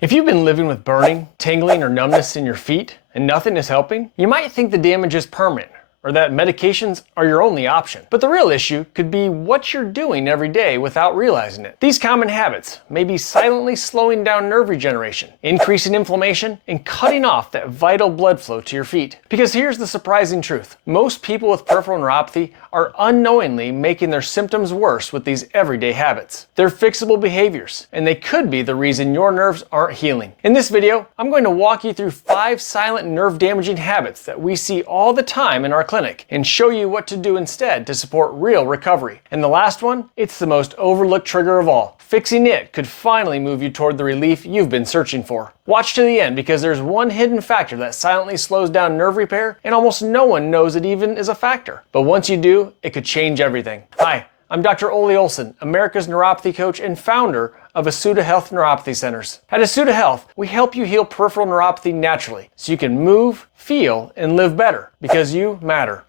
If you've been living with burning, tingling, or numbness in your feet and nothing is helping, you might think the damage is permanent or that medications are your only option. But the real issue could be what you're doing every day without realizing it. These common habits may be silently slowing down nerve regeneration, increasing inflammation, and cutting off that vital blood flow to your feet. Because here's the surprising truth. Most people with peripheral neuropathy are unknowingly making their symptoms worse with these everyday habits. They're fixable behaviors, and they could be the reason your nerves aren't healing. In this video, I'm going to walk you through 5 silent nerve damaging habits that we see all the time in our clinic and show you what to do instead to support real recovery. And the last one, it's the most overlooked trigger of all. Fixing it could finally move you toward the relief you've been searching for. Watch to the end because there's one hidden factor that silently slows down nerve repair and almost no one knows it even is a factor. But once you do, it could change everything. Hi, I'm Dr. Ole Olson, America's neuropathy coach and founder of Asuta Health Neuropathy Centers. At Asuta Health, we help you heal peripheral neuropathy naturally so you can move, feel, and live better because you matter.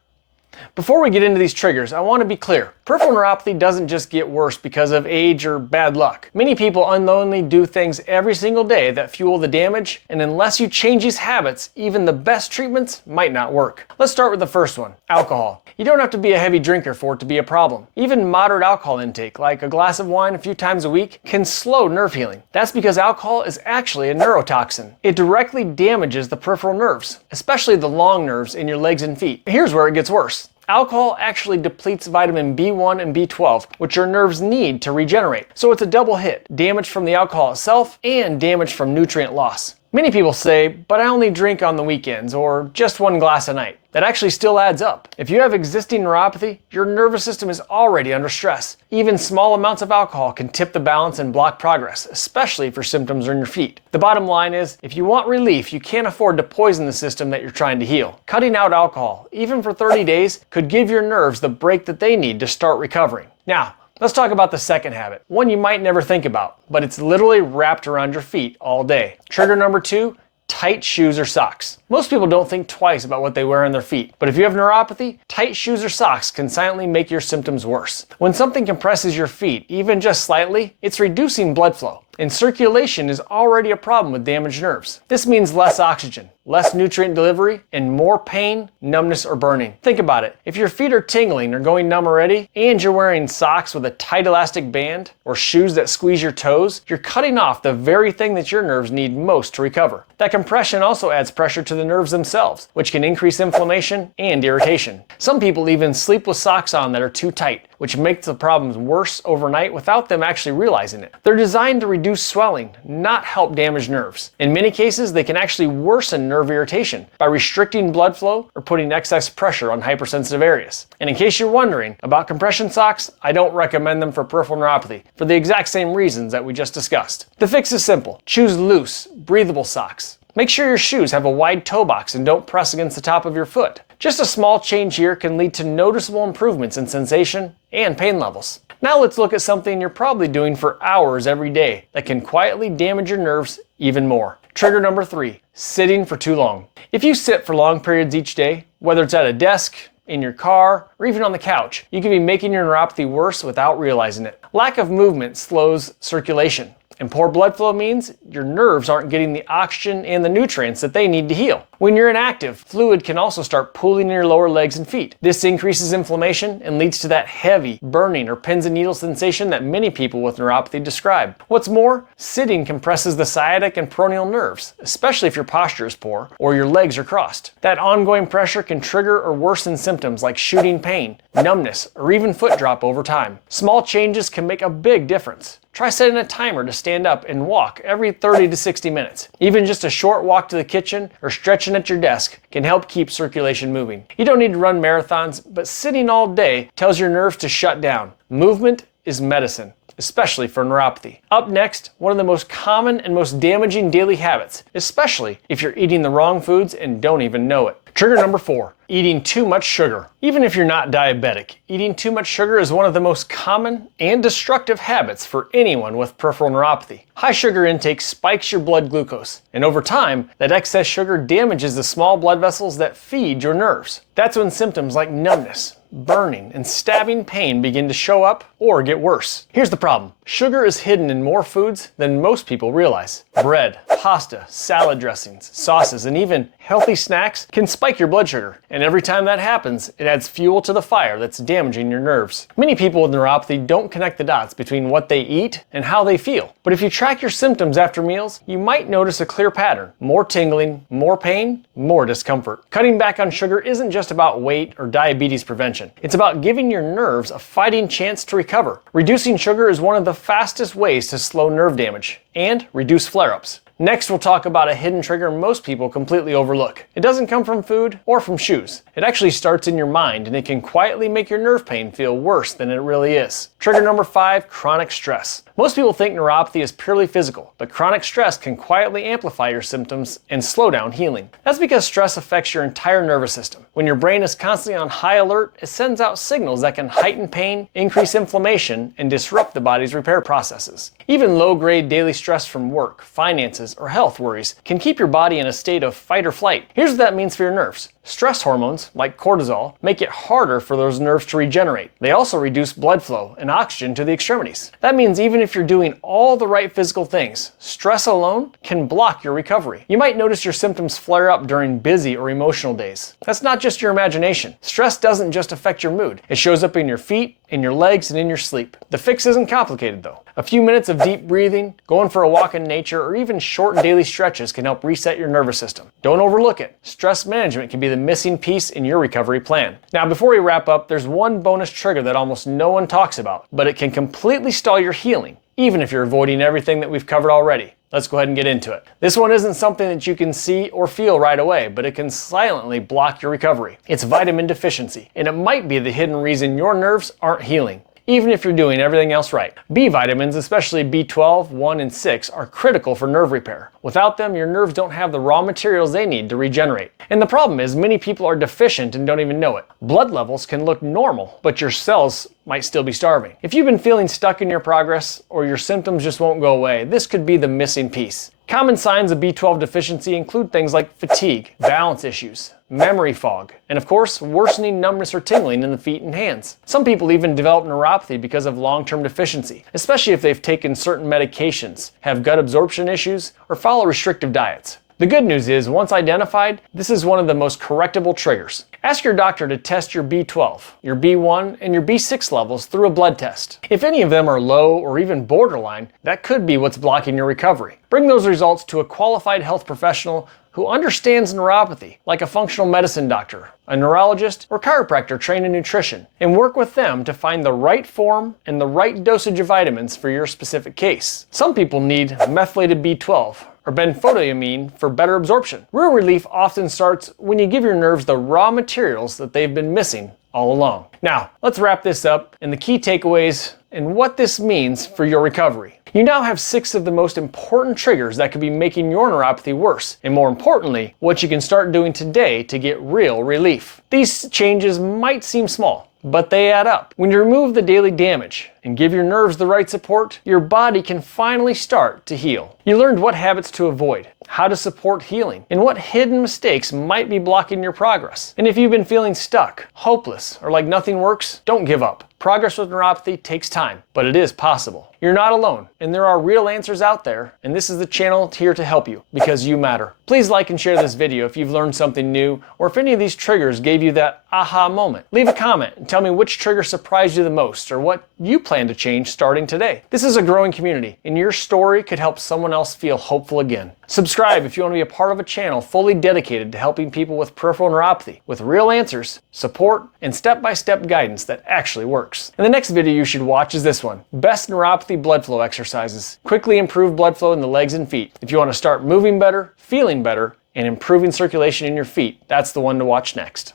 Before we get into these triggers, I want to be clear. Peripheral neuropathy doesn't just get worse because of age or bad luck. Many people unknowingly do things every single day that fuel the damage, and unless you change these habits, even the best treatments might not work. Let's start with the first one, alcohol. You don't have to be a heavy drinker for it to be a problem. Even moderate alcohol intake, like a glass of wine a few times a week, can slow nerve healing. That's because alcohol is actually a neurotoxin. It directly damages the peripheral nerves, especially the long nerves in your legs and feet. Here's where it gets worse. Alcohol actually depletes vitamin B1 and B12, which your nerves need to regenerate. So it's a double hit, damage from the alcohol itself and damage from nutrient loss. Many people say, but I only drink on the weekends or just 1 glass a night. That actually still adds up. If you have existing neuropathy, your nervous system is already under stress. Even small amounts of alcohol can tip the balance and block progress, especially if your symptoms are in your feet. The bottom line is, if you want relief, you can't afford to poison the system that you're trying to heal. Cutting out alcohol, even for 30 days, could give your nerves the break that they need to start recovering. Now, let's talk about the second habit, one you might never think about, but it's literally wrapped around your feet all day. Trigger number 2, tight shoes or socks. Most people don't think twice about what they wear on their feet, but if you have neuropathy, tight shoes or socks can silently make your symptoms worse. When something compresses your feet, even just slightly, it's reducing blood flow, and circulation is already a problem with damaged nerves. This means less oxygen, less nutrient delivery, and more pain, numbness, or burning. Think about it. If your feet are tingling or going numb already, and you're wearing socks with a tight elastic band, or shoes that squeeze your toes, you're cutting off the very thing that your nerves need most to recover. That compression also adds pressure to the nerves themselves, which can increase inflammation and irritation. Some people even sleep with socks on that are too tight, which makes the problems worse overnight without them actually realizing it. They're designed to reduce swelling, not help damage nerves. In many cases, they can actually worsen nerve irritation by restricting blood flow or putting excess pressure on hypersensitive areas. And in case you're wondering about compression socks, I don't recommend them for peripheral neuropathy for the exact same reasons that we just discussed. The fix is simple. Choose loose, breathable socks. Make sure your shoes have a wide toe box and don't press against the top of your foot. Just a small change here can lead to noticeable improvements in sensation and pain levels. Now let's look at something you're probably doing for hours every day that can quietly damage your nerves even more. Trigger number 3, sitting for too long. If you sit for long periods each day, whether it's at a desk, in your car, or even on the couch, you could be making your neuropathy worse without realizing it. Lack of movement slows circulation. And poor blood flow means your nerves aren't getting the oxygen and the nutrients that they need to heal. When you're inactive, fluid can also start pooling in your lower legs and feet. This increases inflammation and leads to that heavy, burning, or pins and needles sensation that many people with neuropathy describe. What's more, sitting compresses the sciatic and peroneal nerves, especially if your posture is poor or your legs are crossed. That ongoing pressure can trigger or worsen symptoms like shooting pain, numbness, or even foot drop over time. Small changes can make a big difference. Try setting a timer to stand up and walk every 30 to 60 minutes. Even just a short walk to the kitchen or stretching at your desk can help keep circulation moving. You don't need to run marathons, but sitting all day tells your nerves to shut down. Movement is medicine, especially for neuropathy. Up next, one of the most common and most damaging daily habits, especially if you're eating the wrong foods and don't even know it. Trigger number 4, eating too much sugar. Even if you're not diabetic, eating too much sugar is one of the most common and destructive habits for anyone with peripheral neuropathy. High sugar intake spikes your blood glucose, and over time, that excess sugar damages the small blood vessels that feed your nerves. That's when symptoms like numbness, burning, and stabbing pain begin to show up, or get worse. Here's the problem. Sugar is hidden in more foods than most people realize. Bread, pasta, salad dressings, sauces, and even healthy snacks can spike your blood sugar. And every time that happens, it adds fuel to the fire that's damaging your nerves. Many people with neuropathy don't connect the dots between what they eat and how they feel. But if you track your symptoms after meals, you might notice a clear pattern. More tingling, more pain, more discomfort. Cutting back on sugar isn't just about weight or diabetes prevention. It's about giving your nerves a fighting chance to recover. Reducing sugar is one of the fastest ways to slow nerve damage and reduce flare-ups. Next, we'll talk about a hidden trigger most people completely overlook. It doesn't come from food or from shoes. It actually starts in your mind, and it can quietly make your nerve pain feel worse than it really is. Trigger number 5, chronic stress. Most people think neuropathy is purely physical, but chronic stress can quietly amplify your symptoms and slow down healing. That's because stress affects your entire nervous system. When your brain is constantly on high alert, it sends out signals that can heighten pain, increase inflammation, and disrupt the body's repair processes. Even low-grade daily stress from work, finances, or health worries can keep your body in a state of fight or flight. Here's what that means for your nerves. Stress hormones, like cortisol, make it harder for those nerves to regenerate. They also reduce blood flow and oxygen to the extremities. That means even if you're doing all the right physical things, stress alone can block your recovery. You might notice your symptoms flare up during busy or emotional days. That's not just your imagination. Stress doesn't just affect your mood. It shows up in your feet, in your legs, and in your sleep. The fix isn't complicated though. A few minutes of deep breathing, going for a walk in nature, or even short daily stretches can help reset your nervous system. Don't overlook it. Stress management can be the missing piece in your recovery plan. Now, before we wrap up, there's one bonus trigger that almost no one talks about, but it can completely stall your healing, even if you're avoiding everything that we've covered already. Let's go ahead and get into it. This one isn't something that you can see or feel right away, but it can silently block your recovery. It's vitamin deficiency, and it might be the hidden reason your nerves aren't healing, even if you're doing everything else right. B vitamins, especially B12, 1, and 6, are critical for nerve repair. Without them, your nerves don't have the raw materials they need to regenerate. And the problem is, many people are deficient and don't even know it. Blood levels can look normal, but your cells might still be starving. If you've been feeling stuck in your progress, or your symptoms just won't go away, this could be the missing piece. Common signs of B12 deficiency include things like fatigue, balance issues, memory fog, and of course, worsening numbness or tingling in the feet and hands. Some people even develop neuropathy because of long-term deficiency, especially if they've taken certain medications, have gut absorption issues, or follow restrictive diets. The good news is, once identified, this is one of the most correctable triggers. Ask your doctor to test your B12, your B1, and your B6 levels through a blood test. If any of them are low or even borderline, that could be what's blocking your recovery. Bring those results to a qualified health professional who understands neuropathy, like a functional medicine doctor, a neurologist, or chiropractor trained in nutrition, and work with them to find the right form and the right dosage of vitamins for your specific case. Some people need methylated B12, or benfotiamine for better absorption. Real relief often starts when you give your nerves the raw materials that they've been missing all along. Now, let's wrap this up and the key takeaways and what this means for your recovery. You now have 6 of the most important triggers that could be making your neuropathy worse, and more importantly, what you can start doing today to get real relief. These changes might seem small, but they add up. When you remove the daily damage and give your nerves the right support, your body can finally start to heal. You learned what habits to avoid, how to support healing, and what hidden mistakes might be blocking your progress. And if you've been feeling stuck, hopeless, or like nothing works, don't give up. Progress with neuropathy takes time, but it is possible. You're not alone, and there are real answers out there, and this is the channel here to help you, because you matter. Please like and share this video if you've learned something new, or if any of these triggers gave you that aha moment. Leave a comment and tell me which trigger surprised you the most, or what you plan to change starting today. This is a growing community, and your story could help someone else feel hopeful again. Subscribe if you want to be a part of a channel fully dedicated to helping people with peripheral neuropathy with real answers, support, and step-by-step guidance that actually works. And the next video you should watch is this one: Best Neuropathy Blood Flow Exercises. Quickly improve blood flow in the legs and feet. If you want to start moving better, feeling better, and improving circulation in your feet, that's the one to watch next.